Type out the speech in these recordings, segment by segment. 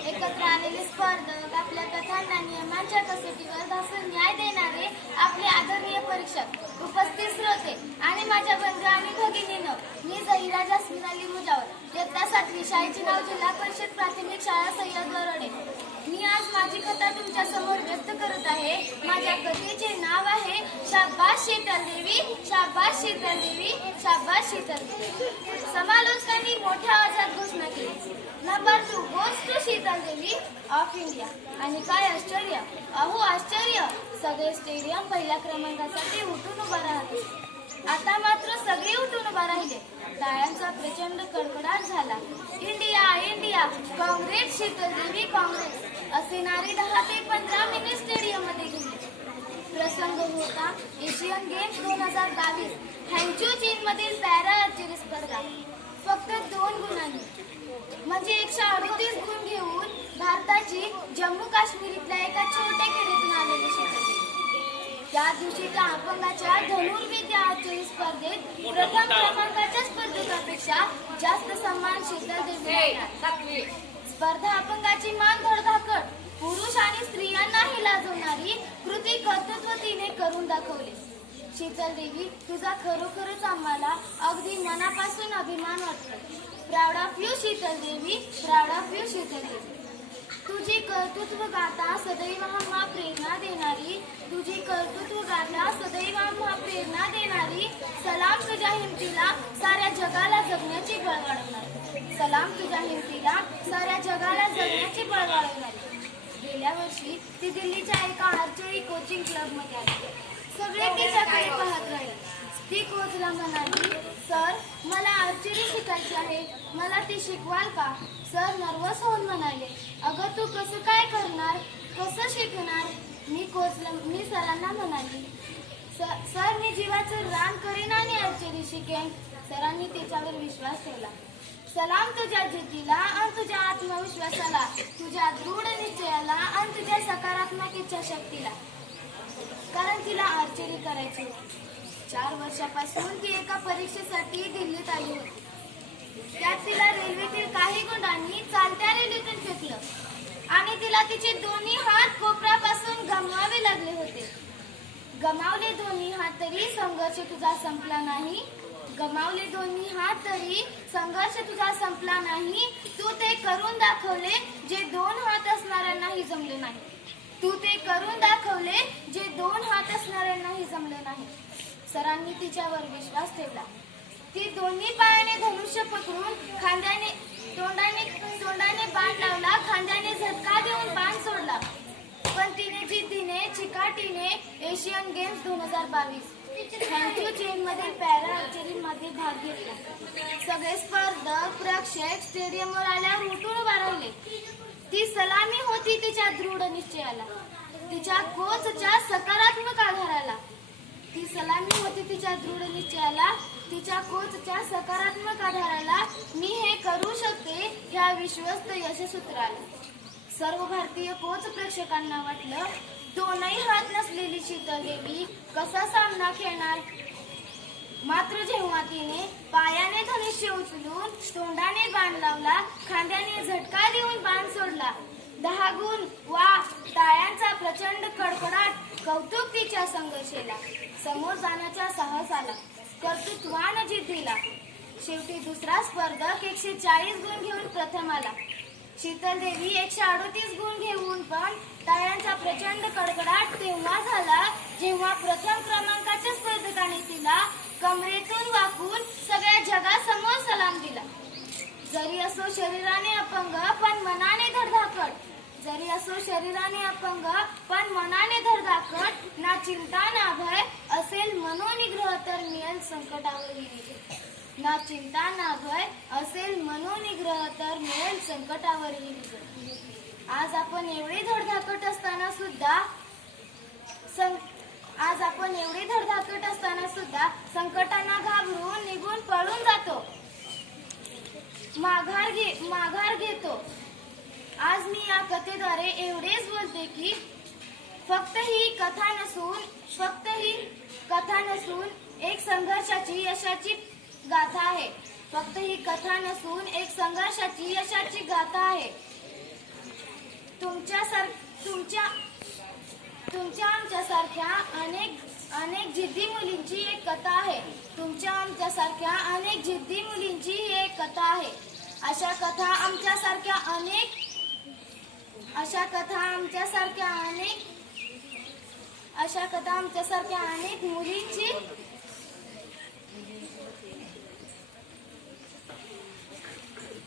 एकत्र आलेले स्पर्धक आपल्या कथांना नियमांच्या कसोटीवर धासून न्याय देणारे आपले आदरणीय परीक्षक उपस्थित श्रोते आणि माझ्या बंधू आणि इयत्ता सातवी शाळेचे नाव जिल्हा परिषद प्राथमिक शाळा सह्याद वरोडे. मी आज माझी कथा तुमच्यासमोर व्यक्त करत आहे. माझ्या कथेचे नाव आहे शाबास शीतल देवी शाबास शीतल देवी शाबास शीतल समालोचकांनी मोठ्या आवाजात घोषणा केली. Number two goes to Sheetal Devi of India आणि काय आश्चर्य अहो आश्चर्य सगळे स्टेडियम पहिल्या क्रमांकासाठी उठून उभा राहत आता मात्र सगळे उठून उभा राहिले. टाळ्यांचा प्रचंड कडकडाट झाला. इंडिया इंडिया काँग्रेस शीतल देवी काँग्रेस. असे नारे दहा ते पंधरा मिनिट स्टेडियममध्ये गेले. प्रसंग होता एशियन गेम्स दोन हजार बावीस. हँचू चीन मधील पॅरा आर्चरी स्पर्धा. फक्त दोन गुणांनी. म्हणजे एकशे अडतीस गुण घेऊन भारताची जम्मू काश्मीर इथल्या एका छोट्या खेड्यातून आलेली शीतल. त्या दिवशी त्या अपंगाच्या धनुर्विद्या स्पर्धेत प्रथम क्रमांकाच्या स्पर्धकापेक्षा जास्त सन्मान शीतल देवी स्पर्धा अपंगाची मान धडधाकट पुरुष आणि स्त्रियांनाही लाजवणारी कृती कर्तृत्व तिने करून दाखवली. शीतल देवी तुझा खरोखरच आम्हाला अगदी मनापासून अभिमान वाटतो. प्राऊड ऑफ यू शीतल देवी. प्राऊड ऑफ यू शीतल देवी. तुझी कर्तृत्व गाथा सदैव आम्हा प्रेरणा देणारी तुझी कर्तृत्व गाथा सदैव आम्हा प्रेरणा देणारी सलाम तुझ्या हिमतीला साऱ्या जगाला जगण्याची बळ वाढवणारी. सलाम तुझ्या हिमतीला साऱ्या जगाला जगण्याची बळ वाढवणारी. गेल्या वर्षी ती दिल्लीच्या एका आर्चरी कोचिंग क्लबमध्ये आली. सगळे तिच्याकडे पाहत राहिले. ती कोचला म्हणाली सर मला आर्चरी शिकायची आहे. मला ती शिकवाल का? सर नर्वस होऊन म्हणाले. अगं तू कसं काय करणार? कसं शिकणार? मी कोचला मी सरांना म्हणाली. सर सर मी जीवाचं रान करेन आणि आर्चरी शिकेन. सरांनी तिच्यावर विश्वास ठेवला. सलाम तुझ्या जिद्दीला आणि तुझ्या आत्मविश्वासाला तुझ्या दृढ निश्चयाला आणि तुझ्या सकारात्मक इच्छाशक्तीला. कारण तिला आर्चरी करायची होती. चार वर्षापासून ती एका परीक्षेसाठी दिल्लीत आली होती. त्यात तिला रेल्वेतील काही गुंडांनी चालत्या रेल्वेतून फेकलं. आणि तिला तिचे दोन्ही हात कोपऱ्यापासून गमवावे लागले होते. गमावले दोन्ही हात तरी संघर्ष तुझा संपला नाही. गमावले दोन्ही हात तरी संघर्ष तुझा संपला नाही. तू ते करून दाखवले जे दोन हात असणाऱ्यांनाही जमले नाही. तू ते करून दाखवले जे दोन हात असणाऱ्यांनाही जमले नाही. सरांनी तिच्यावर विश्वास ठेवला. ती दोन्ही पायाने धनुष्य पकडून खांद्याने तोंडाने तोंडाने बाण लावला खांद्याने झटका देऊन बाण सोडला. पण तिने जिद्दीने चिकाटीने एशियन गेम्स दोन हजार बावीस थँक्यू चेन मध्ये पॅरा आर्चरी मध्ये भाग घेतला. सगळे स्पर्धक प्रेक्षक स्टेडियमवर आल्यावर उठून उभा ती तिच्या दृढ निश्चयाला तिच्या कोचच्या सकारात्मक आधाराला. ती सलामी होती तिच्या दृढ निश्चयाला तिच्या कोचच्या सकारात्मक आधाराला मी हे करू शकते ह्या विश्वस्त यशसूत्राला. सर्व भारतीय कोच प्रेक्षकांना वाटलं दोनही हात नसलेली शीतल देवी कसा सामना खेळणार? मात्र जेव्हा तिने पायाने धनुष्य उचलून तोंडाने बाण लावला खांद्याने झटका देऊन बाण सोडला दहा गुण वा टाळ्यांचा प्रचंड कडकडाट कौतुक तिच्या संघर्षेला समोर जाण्याचा साहस आला कर्तृत्वान जिद्दीला शेवटी दुसरा स्पर्धक एकशे चाळीस गुण घेऊन प्रथम आला शीतल देवी एकशे अडोतीस गुण घेऊन पण टाळ्यांचा प्रचंड कडकडाट तेव्हा झाला जेव्हा प्रथम क्रमांकाच्या स्पर्धकाने तिला कमरेतून वाकून सगळ्या जगासमोर सलाम दिला. जरी असो शरीराने अपंग पण मनाने धडधाकट जरी असो शरीराने अपंग पण मनाने धडधाकट ना चिंता ना भय असेल मनोनिग्रह तर मिळेल संकटावर विजय ना चिंता ना भय असेल मनोनिग्रह तर मिळेल संकटावरही विजय आज आपण एवढे धडधाकट असताना सुद्धा सं- आज आपण एवढे धडधाकट असताना सुद्धा संकटांना घाबरून निघून पळून जातो. माघार घे माघार घेतो. आज मी या कथेद्वारे एवढेच बोलते की फक्त ही कथा नसून फक्त ही कथा नसून एक संघर्षाची यशाची गाथा आहे. फक्त ही कथा नसून एक संघर्षाची यशाची गाथा आहे. तुमच्या सर तुमच्या तुमच्या आमच्यासारख्या अनेक अनेक जिद्दी मुलींची एक कथा आहे. तुमच्या आमच्यासारख्या अनेक जिद्दी मुलींची ही एक कथा आहे. अशा कथा आमच्यासारख्या अनेक अशा कथा आमच्यासारख्या अनेक अशा कथा आमच्यासारख्या अनेक मुलींची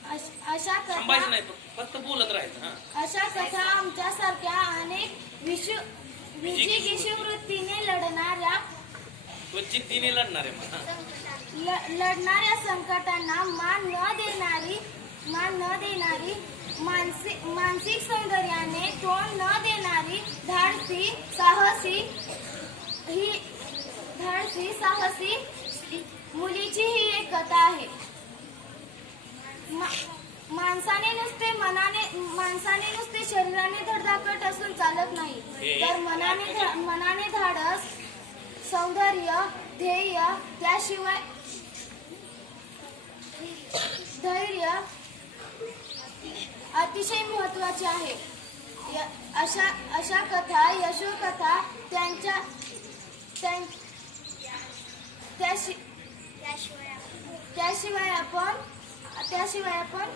अश- कथा थांबायचं नाही फक्त बोलत राहायचं हा अशा कथा आमच्यासारख्या अनेक विषु विजिगिषु वृत्तीने लढणाऱ्या लढणार आहे. ल- लढणाऱ्या संकटांना मान न देणारी मान न देणारी मानसिक मानसिक सौंदर्याने तोंड न देणारी धाडसी साहसी ही धाडसी साहसी मुलीची ही एक कथा आहे. मा- माणसाने नुसते मनाने माणसाने नुसते शरीराने धडधाकट असून चालत नाही. तर मनाने धा- मनाने धाडस सौंदर्य ध्येय त्याशिवाय धैर्य अतिशय महत्त्वाचे आहे. अशा अशा कथा यशोकथा त्यांच्या त्यां- त्याशि त्याशिवाय आपण त्याशिवाय आपण